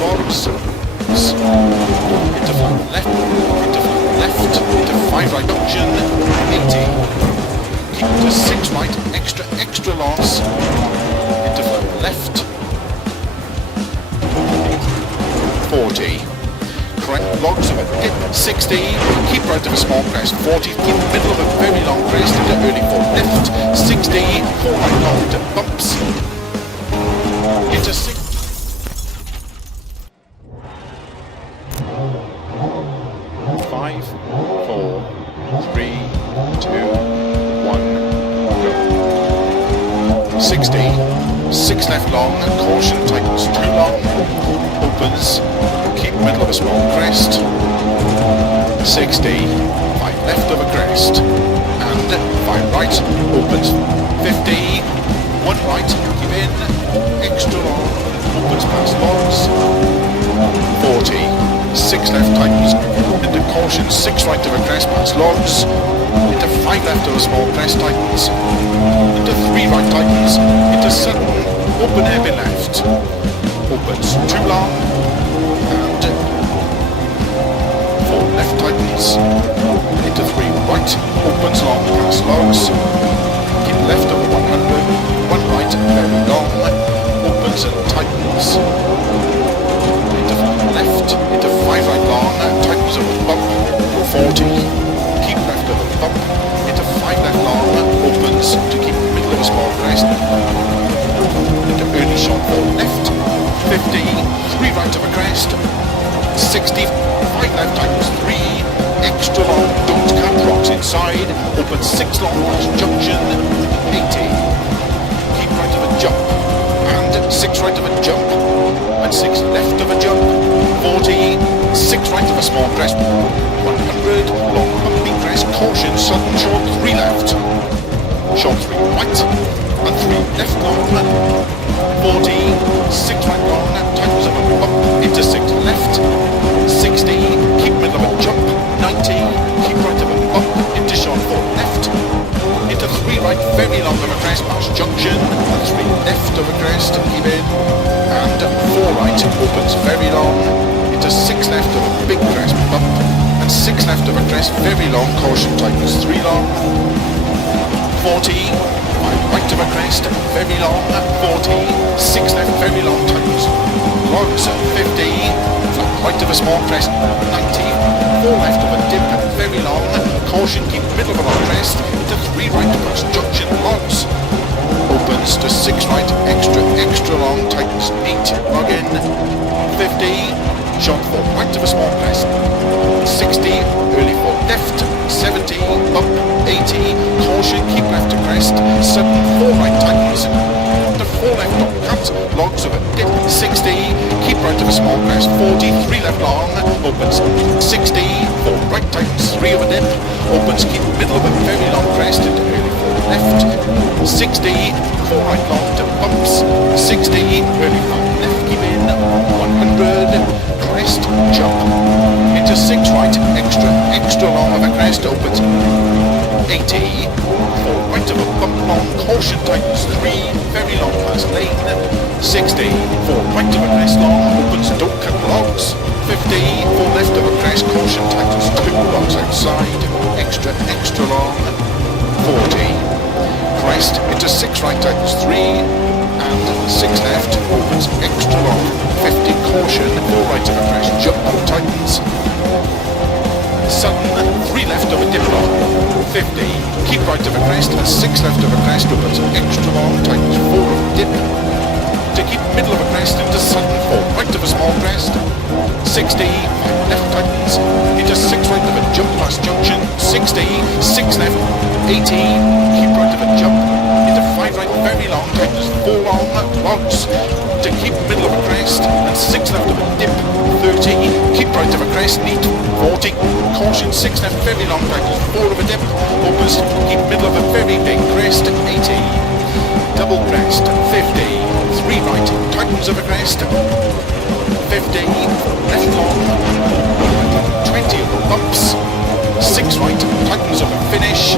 past logs, into flat left, into 5 right junction, 80, keep to 6 right, extra loss, into flat left, 40, correct logs of a dip, 60, keep right of a small crest, 40, keep middle of a very long crest into early 4 left, 60, 4 right long to bumps, into 6. Five, 4, 3, 2, 1, go. 60, 6 left long, caution, tightens 2 long, opens, keep middle of a small crest, 60, 5 left of a crest, and 5 right, opens, 50, 1 right, keep in, extra long, opens past logs, 40, 6 left tightens, into caution, 6 right of a crest past logs, into 5 left of a small crest tightens, into 3 right tightens, into sudden, open heavy left, opens 2 long, and 4 left tightens, into 3 right, opens long past logs, keep left of 100, 1 right, very long, opens and tightens, into 5 left, into 5 right long, tightens of a bump, 40, keep left of a bump, into 5 left long, opens to keep middle of a small crest, into early short 4 left, 50, 3 right of a crest, 60, 5 left tightens 3, extra long, don't cut rocks inside, opens 6 long past junction, 80, keep right of a jump, and 6 right of a jump, and 6 left of a jump, 40, 6 right of a small crest, 100, long bumpy crest, caution, sudden short 3 left, short 3 right, and 3 left long, 40, 6 right long, tightens of a bump, into 6 left, 60, keep middle of a jump, 90, keep right of a bump, into short 4 left, into 3 right, very long of a crest, past junction, and 3 left of a crest, keep in, and 4 right, opens very long, into 6 left of a big crest bump, and 6 left of a crest, very long, caution, tightens 3 long, 40, 5 right of a crest, very long, 40, 6 left, very long, tightens, logs, 50, flat right of a small crest, 90, 4 left of a dip, very long, caution, keep middle of a long crest, into 3 right past junction, logs, opens to 6 right, extra long, tightens 8, log in, 50, short 4 right of a small crest, 60, early 4 left, 70, bump, 80, caution, keep left to crest, sudden 4 right tightens, to 4 left on cut, logs of a dip, 60, keep right of a small crest, 40, 3 left long, opens, 60, 4 right tightens, 3 of a dip, opens, keep middle of a very long crest, into early 4 left, 60, 4 right long to bumps, 60, early 5 left, keep in, 100, crest, jump, into 6 right, extra long of a crest, opens, 80, 4 right of a bump long, caution tightens 3, very long past lane, 60, 4 right of a crest long, opens, don't cut logs, 50, 4 left of a crest, caution tightens 2, logs outside, extra long, 40, crest, into 6 right tightens 3, and 6 left, opens, extra long, 50, caution, 4 right of a crest, jump, tightens, sudden, 3 left of a dip long, 50, keep right of a crest, and 6 left of a crest, opens, extra long, tightens 4 of a dip, to keep middle of a crest, into sudden 4 right of a small crest, 60, 5 left tightens, into 6 right of a jump past junction, 60, 6 left, 80, keep right of a jump, into 5 right, very long, tightens 4 long, logs, to keep middle of a crest, and 6 left of a dip, 30, keep right of a crest, neat, 40, caution, 6 left, very long, tightens 4 of a dip, opens, keep middle of a very big crest, 80, double crest, 50, 3 right, tightens of a crest, 50, left long, 20 of the bumps, 6 right, tightens of a finish,